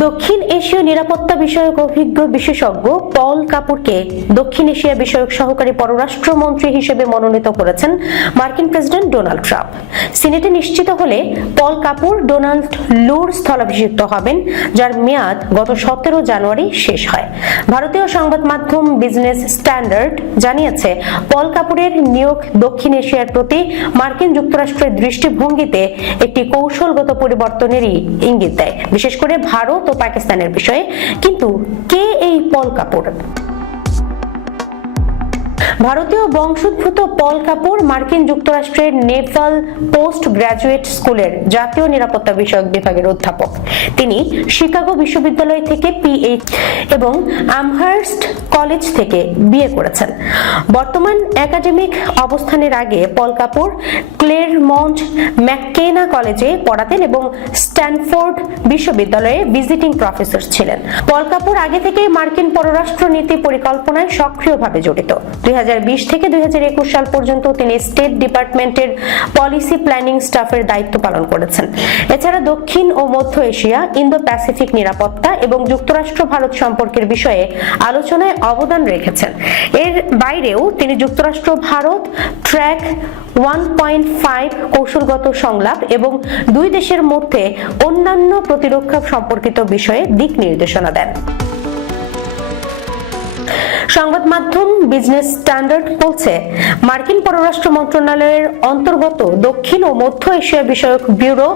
দক্ষিণ এশীয় নিরাপত্তা বিষয়ক অভিজ্ঞ বিশেষজ্ঞ পল কাপুরকে দক্ষিণ এশিয়া বিষয়ক সহকারী পররাষ্ট্রমন্ত্রী হিসেবে মনোনীত করেছেন মার্কিন প্রেসিডেন্ট ডোনাল্ড ট্রাম্প। সিনেটে নিশ্চিত হলে পল কাপুর ডোনাল্ড লুর স্থলাভিষিক্ত হবেন, যার মেয়াদ গত সতেরো জানুয়ারি শেষ হয়। ভারতীয় সংবাদ মাধ্যম বিজনেস স্ট্যান্ডার্ড জানিয়েছে, পল কাপুরের নিয়োগ দক্ষিণ এশিয়ার প্রতি মার্কিন যুক্তরাষ্ট্রের দৃষ্টিভঙ্গিতে একটি কৌশলগত পরিবর্তনেরই ইঙ্গিত দেয়। বিশেষ করে ভারত ও পাকিস্তানের বিষয়ে। কিন্তু কে এই পল কাপুর? ভারতীয় বংশোদ্ভূত পল কাপুর মার্কিন যুক্তরাষ্ট্রের নেভাল পোস্ট গ্রাজুয়েট স্কুলের জাতীয় নিরাপত্তা বিষয়ক বিভাগের অধ্যাপক। তিনি শিকাগো বিশ্ববিদ্যালয় থেকে পিএইচ এবং আমহার্স্ট কলেজ থেকে বিএ করেছেন। বর্তমান একাডেমিক অবস্থানের আগে পল কাপুর ক্লেরমন্ট ম্যাককেনা কলেজে পড়াতেন এবং স্ট্যানফোর্ড বিশ্ববিদ্যালয়ে ভিজিটিং প্রফেসর ছিলেন। পল কাপুর আগে থেকে মার্কিন পররাষ্ট্র নীতি পরিকল্পনায় সক্রিয়ভাবে জড়িত। দুই হাজার থেকে দুই সাল পর্যন্ত তিনি স্টেট ডিপার্টমেন্টের পলিসি প্ল্যানিং স্টাফের দায়িত্ব পালন করেছেন। এছাড়া দক্ষিণ ও মধ্য এশিয়া ইন্দো প্যাসিফিক নিরাপত্তা এবং যুক্তরাষ্ট্র ভারত সম্পর্কের বিষয়ে আলোচনায় অবদান রেখেছেন। এর বাইরেও তিনি যুক্তরাষ্ট্র, Bharat, track, one point five কৌশলগত সংলাপ এবং দুই দেশের মধ্যে অন্যান্য প্রতিরক্ষা সম্পর্কিত বিষয়ে দিক নির্দেশনা দেন। সংবাদ মাধ্যম বিজনেস স্ট্যান্ডার্ড বলছে মার্কিন পররাষ্ট্র মন্ত্রণালয়ের অন্তর্গত দক্ষিণ ও মধ্য এশিয়া বিষয়ক ব্যুরো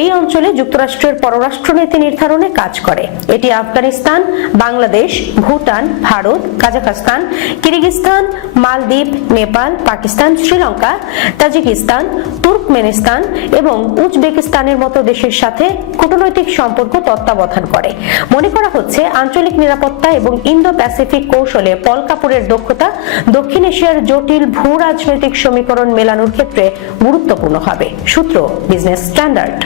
এই অঞ্চলে যুক্তরাষ্ট্রের পররাষ্ট্রনীতি নির্ধারণে কাজ করে। এটি Afghanistan, Bangladesh, Bhutan, Bharat, Kazakhstan, Kyrgyzstan, Maldives, Nepal, Pakistan, Sri Lanka, Tajikistan, Turkmenistan এবং উজবেকিস্তানের মতো দেশের সাথে কূটনৈতিক সম্পর্ক তত্ত্বাবধান করে। মনে করা হচ্ছে, আঞ্চলিক নিরাপত্তা এবং ইন্দো প্যাসিফিক কৌশলে পল কাপুরের দক্ষতা দক্ষিণ এশিয়ার জটিল ভূ রাজনৈতিক সমীকরণ মেলানোর ক্ষেত্রে গুরুত্বপূর্ণ হবে। সূত্র বিজনেস স্ট্যান্ডার্ড